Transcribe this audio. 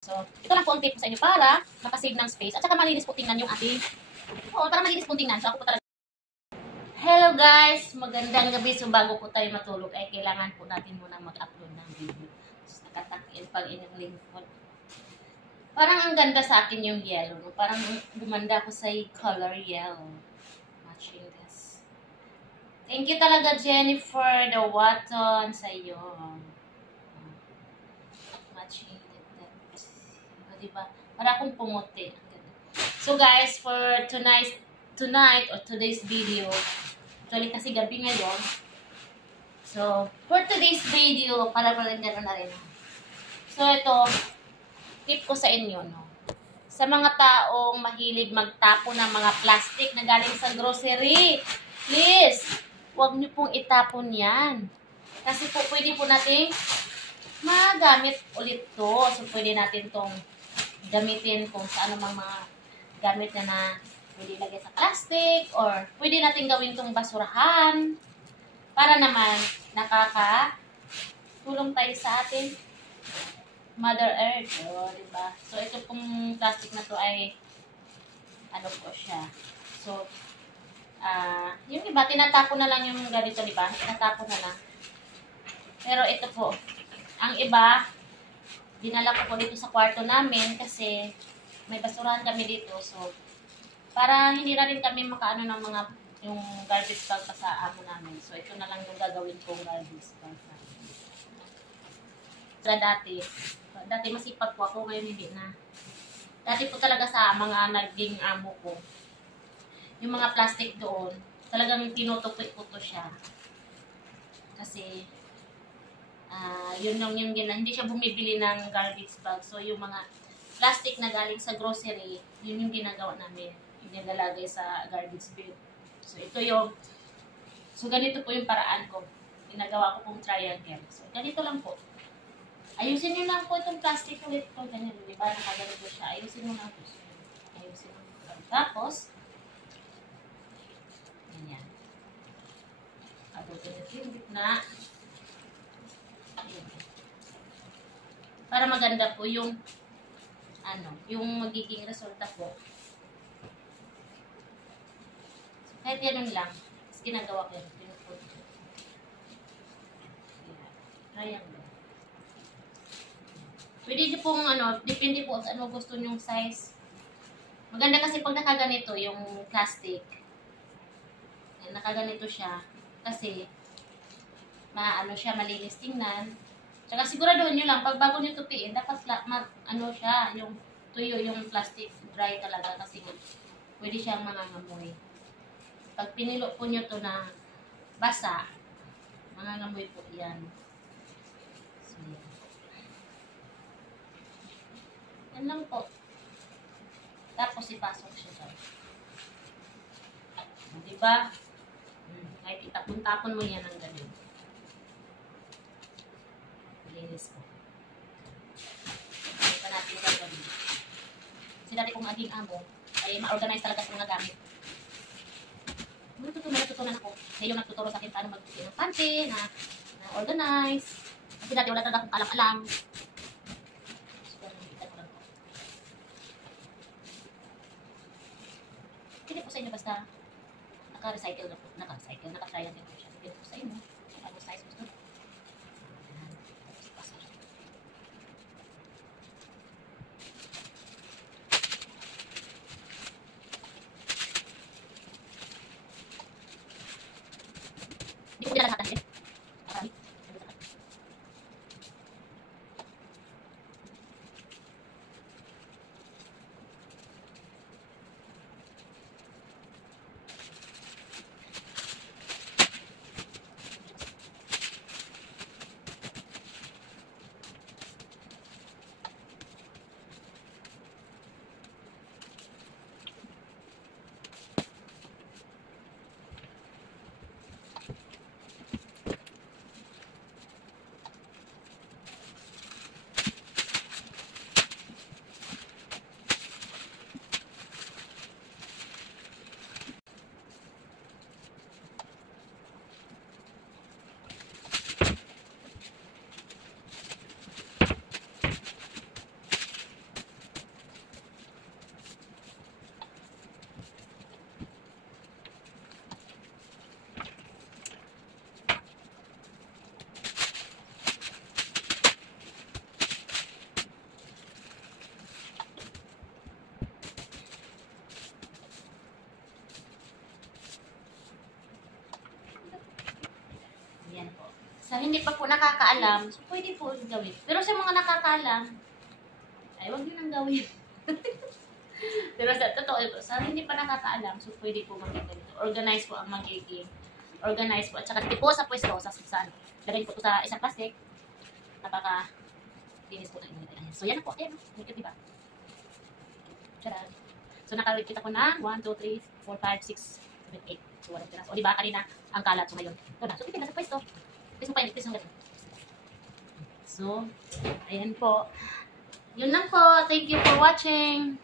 So, ito lang po ang tip ko sa inyo para makasave ng space at saka malinis po tingnan yung ating para malinis po tingnan. So, ako po talaga. Hello guys! Magandang gabi. So, bago po tayo matulog ay kailangan po natin muna mag-upload ng video. So, nakatakil pag inyong lingkod. Parang ang ganda sa akin yung yellow. No? Parang gumanda ko sa color yellow. Matching this. Thank you talaga, Jennifer, the Watton sa iyo. Matching that. Diba? Para akong pumuti. So guys, for tonight or today's video, actually kasi gabi ngayon. So, for today's video, para rin na rin. So, ito, tip ko sa inyo, no? Sa mga taong mahilig magtapo ng mga plastic na galing sa grocery, please, huwag niyo pong itapon yan. Kasi po, pwede po natin magamit ulit to. So, pwede natin tong gamitin kung sa anumang mga gamit na pwede lagay sa plastic or pwede natin gawin tong basurahan para naman nakakatulong tayo sa atin Mother Earth. O, diba? So, ito pong plastic na to ay ano po siya. So, yung iba, tinatapon na lang yung ganito, diba? Tinatapon na lang. Pero ito po, ang iba, dinala ko po dito sa kwarto namin kasi may basurahan kami dito. So, para hindi na rin kami makaano ng mga yung garbage bag pa sa amo namin. So, ito na lang yung gagawin kong garbage bag namin. So, dati masipag po ako, ngayon hindi na. Dati po talaga sa mga naging amo ko, yung mga plastic doon, talagang tinutukit ko to siya. Kasi, yun yung hindi siya bumibili ng garbage bag. So, yung mga plastic na galing sa grocery, yun yung ginagawa namin. Yung nilalagay sa garbage bin. So, ganito po yung paraan ko. Ginagawa ko pong triangle. So, ganito lang po. Ayusin nyo lang po itong plastic ulit ko. Ganyan, di ba? Nakaganito siya. Ayusin mo lang po. Ayusin mo. Tapos, ganyan. Abutin natin yung gitna. Para maganda po yung yung magiging resulta po. So, kahit yan lang. Tapos ginagawa ko yun. Pinuput. Triangle. Pwede nyo pong depende po sa ano gusto nyong size. Maganda kasi pag nakaganito yung plastic. Nakaganito siya. Kasi, siya, malinis tingnan. Tsaka siguraduhin nyo lang, pag bago nyo tupiin, dapat siya, yung tuyo, yung plastic, dry talaga kasi pwede siyang mangangamoy. Pag pinilo po nyo to na basa, mangangamoy po yan. So, yan. Yan lang po. Tapos ipasok siya dyan. Diba? Kahit itapon-tapon mo yan ng ganun. Linis ko. Hindi pa natin gagawin. Kasi dati kong aging amo, ay ma-organize talaga sa mga gamit. Natutunan ako. Kaya yung nagtuturo sa akin paano mag-tutin ng pante, na organize. Kasi dati wala talaga akong alam-alam. So, itan ko lang po. Hindi po sa inyo basta naka-recycle na po. Naka-triangle po siya. Hindi po sa inyo. Ano size gusto? Hindi ko nila lahat natin. Sa hindi pa po nakakaalam, so pwede po gawin. Pero sa mga nakakaalam, ay huwag nyo nang gawin. Pero sa totoo, sa hindi pa nakakaalam, so pwede po magiging ganito. Organize po ang magiging. Organize po. At saka tipo sa pwesto, sa saan. Lagay po ito sa isang plastic. Napaka linis po na inilagay. So yan na po. Ayan. Nakikita diba? Tcharan. So nakarelate kita ko na 1, 2, 3, 4, 5, 6, 7, 8. So walang tiras. O diba kanina ang kalat. So ngayon. Ito na. So titignan sa pwesto. Please mo pa yun. Please mo ganun. So, ayan po. Yun lang po. Thank you for watching.